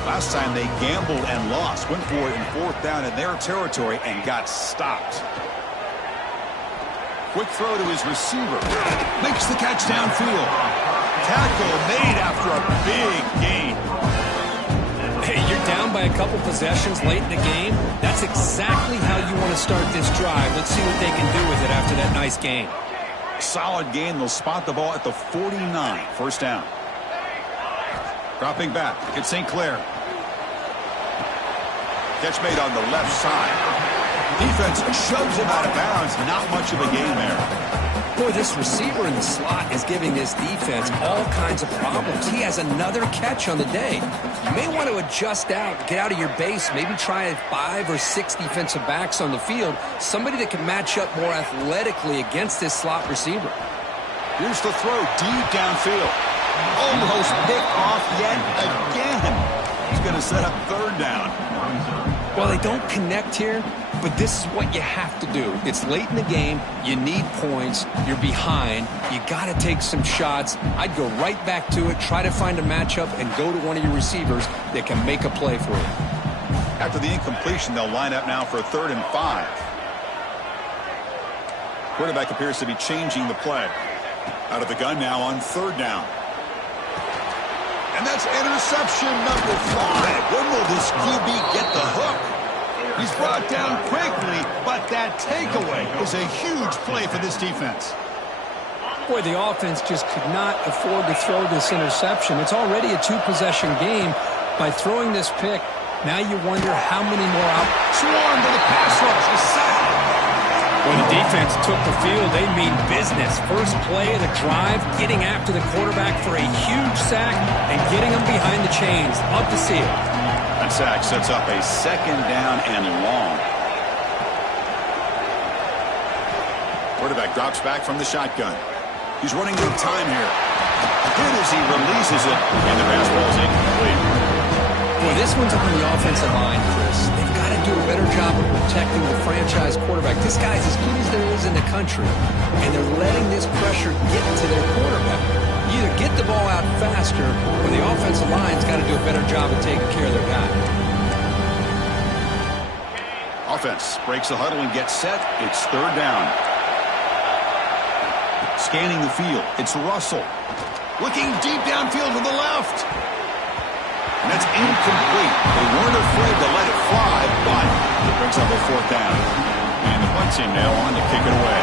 Last time they gambled and lost. Went for it in fourth down in their territory and got stopped. Quick throw to his receiver. Makes the catch downfield. Tackle made after a big gain. Hey, you're down by a couple possessions late in the game. That's exactly how you want to start this drive. Let's see what they can do with it after that nice game. Solid gain. They'll spot the ball at the 49. First down. Dropping back. It's St. Clair. Catch made on the left side. Defense shoves him out of bounds. Not much of a gain there. Boy, this receiver in the slot is giving this defense all kinds of problems. He has another catch on the day. You may want to adjust out, get out of your base, maybe try 5 or 6 defensive backs on the field, somebody that can match up more athletically against this slot receiver. Here's the throw deep downfield. Almost picked off yet again. He's going to set up third down. Well, they don't connect here, but this is what you have to do. It's late in the game. You need points. You're behind. You got to take some shots. I'd go right back to it, try to find a matchup, and go to one of your receivers that can make a play for you. After the incompletion, they'll line up now for 3rd and 5. Quarterback appears to be changing the play. Out of the gun now on 3rd down. And that's interception number 5. When will this QB get the hook? He's brought down quickly, but that takeaway is a huge play for this defense. Boy, the offense just could not afford to throw this interception. It's already a 2-possession game. By throwing this pick, now you wonder how many more out. Swarm to the pass rush. A sack. When the defense took the field, they mean business. First play of the drive, getting after the quarterback for a huge sack and getting him behind the chains. Love to see it. That sack sets up a 2nd down and long. Quarterback drops back from the shotgun. He's running good time here. Good as he releases it, and the pass ball is incomplete. Boy, this one's on the offensive line, Chris. They've got to do a better job of protecting the franchise quarterback. This guy's as good as there is in the country, and they're letting this pressure get to their quarterback. You either get the ball out faster, or the offensive line's got to do a better job of taking care of their guy. Offense breaks the huddle and gets set. It's 3rd down. Scanning the field. It's Russell. Looking deep downfield to the left. And that's incomplete. They weren't afraid to let it fly, but it brings up a 4th down. And the punt team now on to kick it away.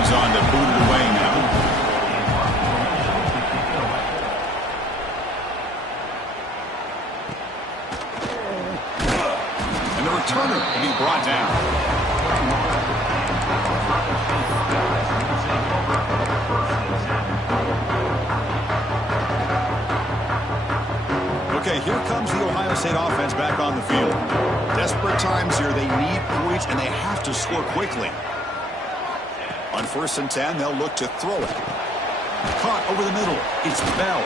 He's on to boot it away now. And the returner will be brought down. Okay, here comes the Ohio State offense back on the field. Desperate times here. They need points, and they have to score quickly. On 1st and 10, they'll look to throw it. Caught over the middle. It's Bell.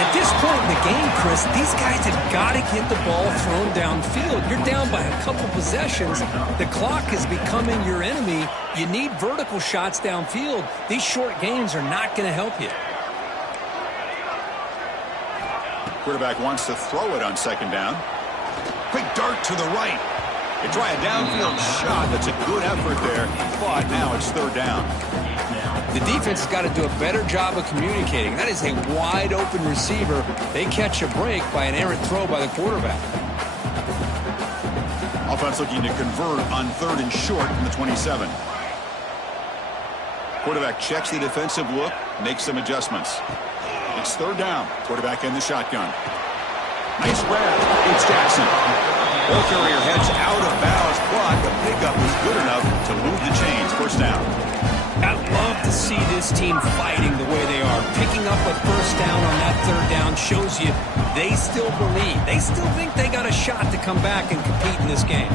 At this point in the game, Chris, these guys have got to get the ball thrown downfield. You're down by a couple possessions. The clock is becoming your enemy. You need vertical shots downfield. These short gains are not going to help you. Quarterback wants to throw it on 2nd down. Quick dart to the right. They try a downfield shot. That's a good effort there, but now it's 3rd down. The defense has got to do a better job of communicating. That is a wide-open receiver. They catch a break by an errant throw by the quarterback. Offense looking to convert on 3rd and short from the 27. Quarterback checks the defensive look, makes some adjustments. It's 3rd down. Quarterback in the shotgun. Nice grab. It's Jackson. Ball carrier heads out of bounds, but the pickup was good enough to move the chains. 1st down. I love to see this team fighting the way they are. Picking up a 1st down on that 3rd down shows you they still believe. They still think they got a shot to come back and compete in this game.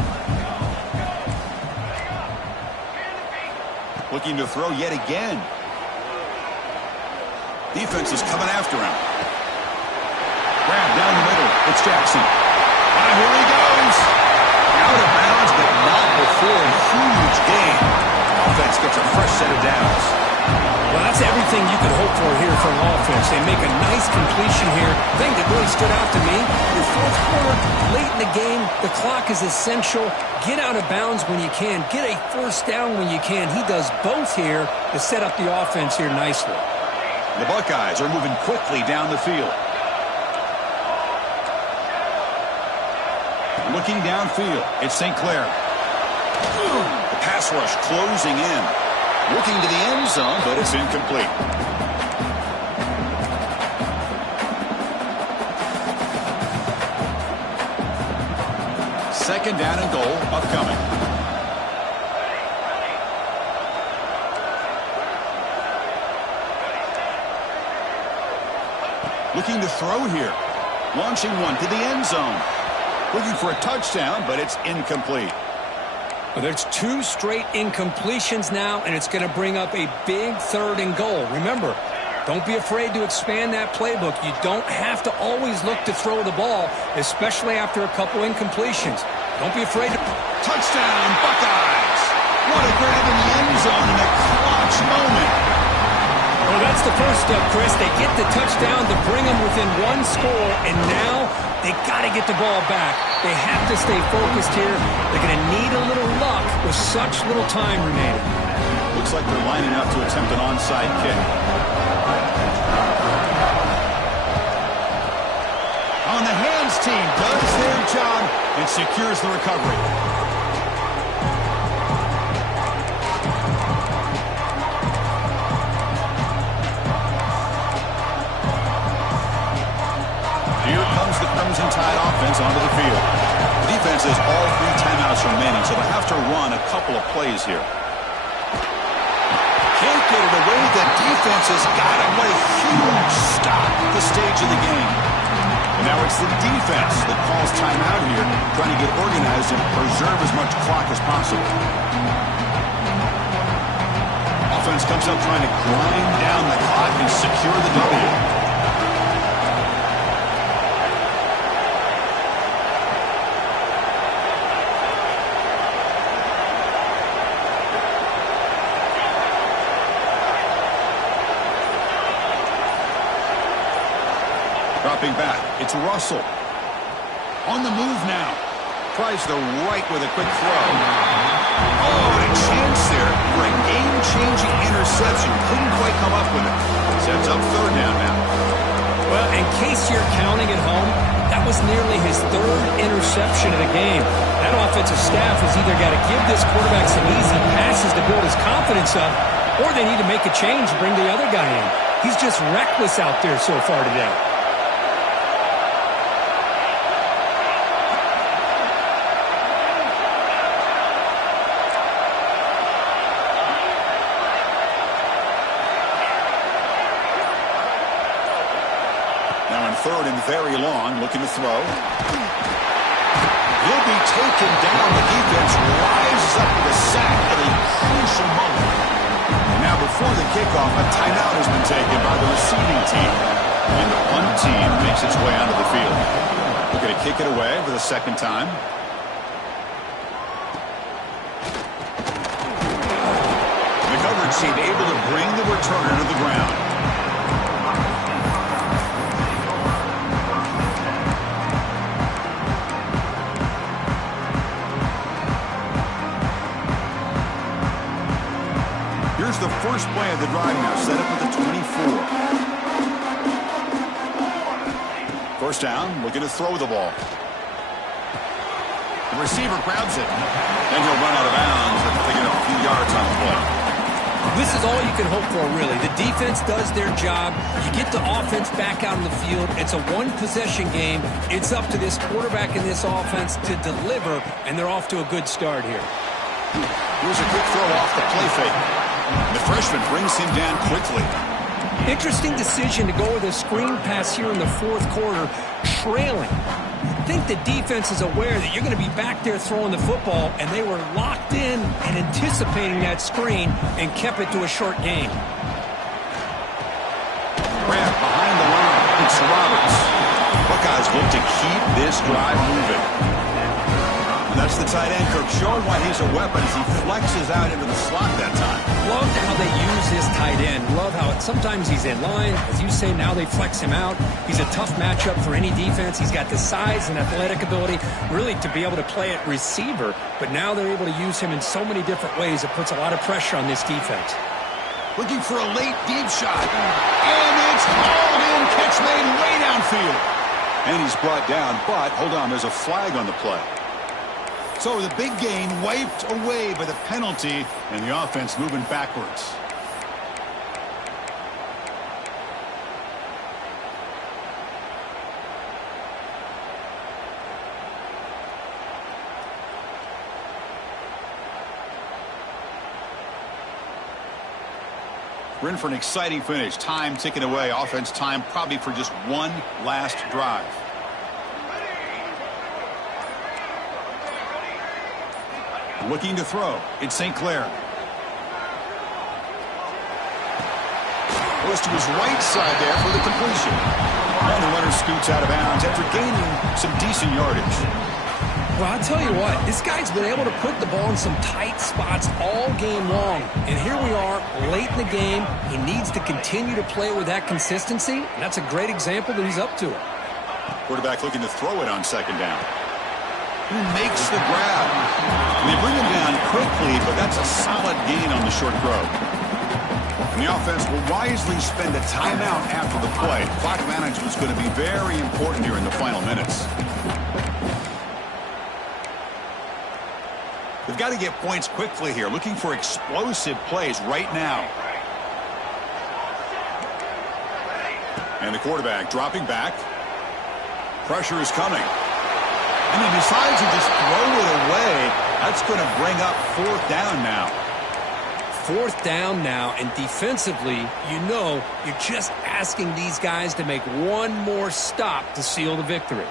Looking to throw yet again. Defense is coming after him. Grab down the middle. It's Jackson. And here he goes. Out of bounds, but not before a huge gain. Offense gets a fresh set of downs. Well, that's everything you could hope for here from offense. They make a nice completion here. The thing that really stood out to me, your 4th quarter, late in the game, the clock is essential. Get out of bounds when you can. Get a 1st down when you can. He does both here to set up the offense here nicely. The Buckeyes are moving quickly down the field. Looking downfield, it's St. Clair. The pass rush closing in. Looking to the end zone, but it's incomplete. Second down and goal upcoming. Looking to throw here. Launching one to the end zone. Looking for a touchdown, but it's incomplete. Well, there's 2 straight incompletions now, and it's going to bring up a big 3rd and goal. Remember, don't be afraid to expand that playbook. You don't have to always look to throw the ball, especially after a couple incompletions. Don't be afraid to... Touchdown, Buckeyes! What a grab in the end zone in a clutch moment. Well, that's the first step, Chris. They get the touchdown to bring them within 1 score, and now They got to get the ball back. They have to stay focused here. They're going to need a little luck with such little time remaining. Looks like they're lining up to attempt an onside kick. On the hands team does their job and secures the recovery. Here comes the Crimson Tide offense onto the field. The defense has all 3 timeouts remaining, so they'll have to run a couple of plays here. Can't get it away. The defense has got him. What a huge stop at the stage of the game. And now it's the defense that calls timeout here, trying to get organized and preserve as much clock as possible. Offense comes up trying to grind down the clock and secure the W. Dropping back, it's Russell. On the move now. Tries the right with a quick throw. Oh, and a chance there for a game-changing interception. Couldn't quite come up with it. Sets up 3rd down now. Well, in case you're counting at home, that was nearly his 3rd interception of the game. That offensive staff has either got to give this quarterback some easy passes to build his confidence up, or they need to make a change and bring the other guy in. He's just reckless out there so far today. Now in 3rd and very long, looking to throw. He'll be taken down. The defense rises up with a sack at a crucial moment. And now before the kickoff, a timeout has been taken by the receiving team. And the punt team makes its way onto the field. We're going to kick it away for the 2nd time. The coverage team able to bring the returner to the ground. Here's the first play of the drive now, set up at the 24. 1st down, looking to throw the ball. The receiver grabs it. Then he'll run out of bounds after they get a few yards on the play. This is all you can hope for, really. The defense does their job. You get the offense back out on the field. It's a one-possession game. It's up to this quarterback and this offense to deliver, and they're off to a good start here. Here's a quick throw off the play fake. The freshman brings him down quickly. Interesting decision to go with a screen pass here in the 4th quarter, trailing. I think the defense is aware that you're going to be back there throwing the football, and they were locked in and anticipating that screen and kept it to a short gain. Grab behind the line. It's Roberts. Buckeyes look to keep this drive moving. That's the tight end, Kirk, showing why he's a weapon as he flexes out into the slot that time. Love how they use his tight end. Love how sometimes he's in line. As you say, now they flex him out. He's a tough matchup for any defense. He's got the size and athletic ability really to be able to play at receiver. But now they're able to use him in so many different ways. It puts a lot of pressure on this defense. Looking for a late deep shot. And it's hauled in. Catch made way downfield. And he's brought down, but hold on, there's a flag on the play. So the big gain wiped away by the penalty, and the offense moving backwards. We're in for an exciting finish. Time ticking away. Offense time probably for just one last drive. Looking to throw. It's St. Clair. Goes to his right side there for the completion. And the runner scoots out of bounds after gaining some decent yardage. Well, I'll tell you what, this guy's been able to put the ball in some tight spots all game long. And here we are, late in the game. He needs to continue to play with that consistency, and that's a great example that he's up to it. Quarterback looking to throw it on second down. Who makes the grab? And they bring him down quickly, but that's a solid gain on the short throw. And the offense will wisely spend a timeout after the play. Clock management is going to be very important here in the final minutes. They've got to get points quickly here, looking for explosive plays right now. And the quarterback dropping back. Pressure is coming. And he decides to just throw it away. That's going to bring up fourth down now. Fourth down now, and defensively, you know, you're just asking these guys to make one more stop to seal the victory.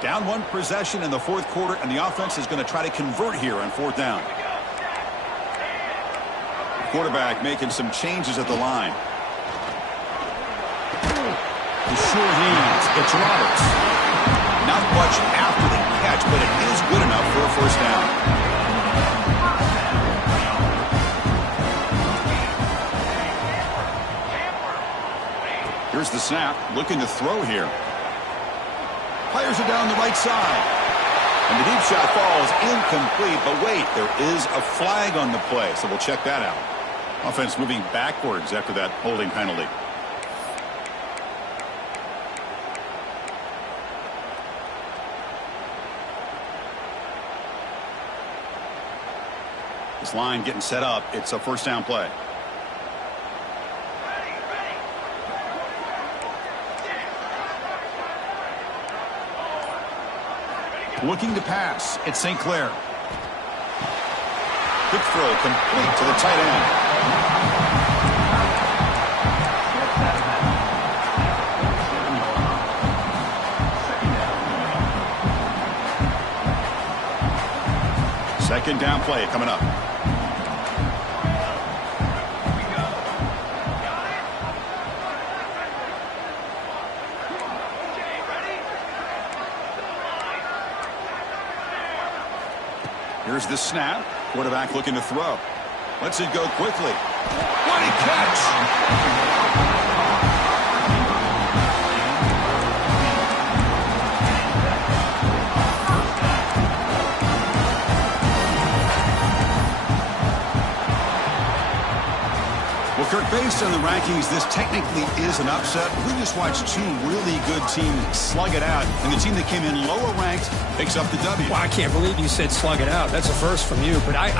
Down one possession in the fourth quarter, and the offense is going to try to convert here on fourth down. The quarterback making some changes at the line. The sure hands. It's Roberts. Not much after the catch, but it is good enough for a first down. Here's the snap. Looking to throw here. Fires it down the right side. And the deep shot falls incomplete. But wait, there is a flag on the play, so we'll check that out. Offense moving backwards after that holding penalty. This line getting set up. It's a first down play. Looking to pass. It's St. Clair. Quick throw complete to the tight end. Second down play coming up. Here's the snap. Quarterback looking to throw. Lets it go quickly. What a catch! Well, Kirk, based on the rankings, this technically is an upset. We just watched two really good teams slug it out, and the team that came in lower ranked picks up the W. Well, I can't believe you said slug it out. That's a first from you, but I